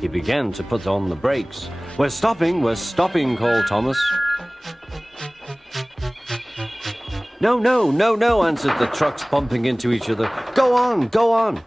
He began to put on the brakes. We're stopping, called Thomas. No, no, no, no, answered the trucks, bumping into each other. Go on, go on.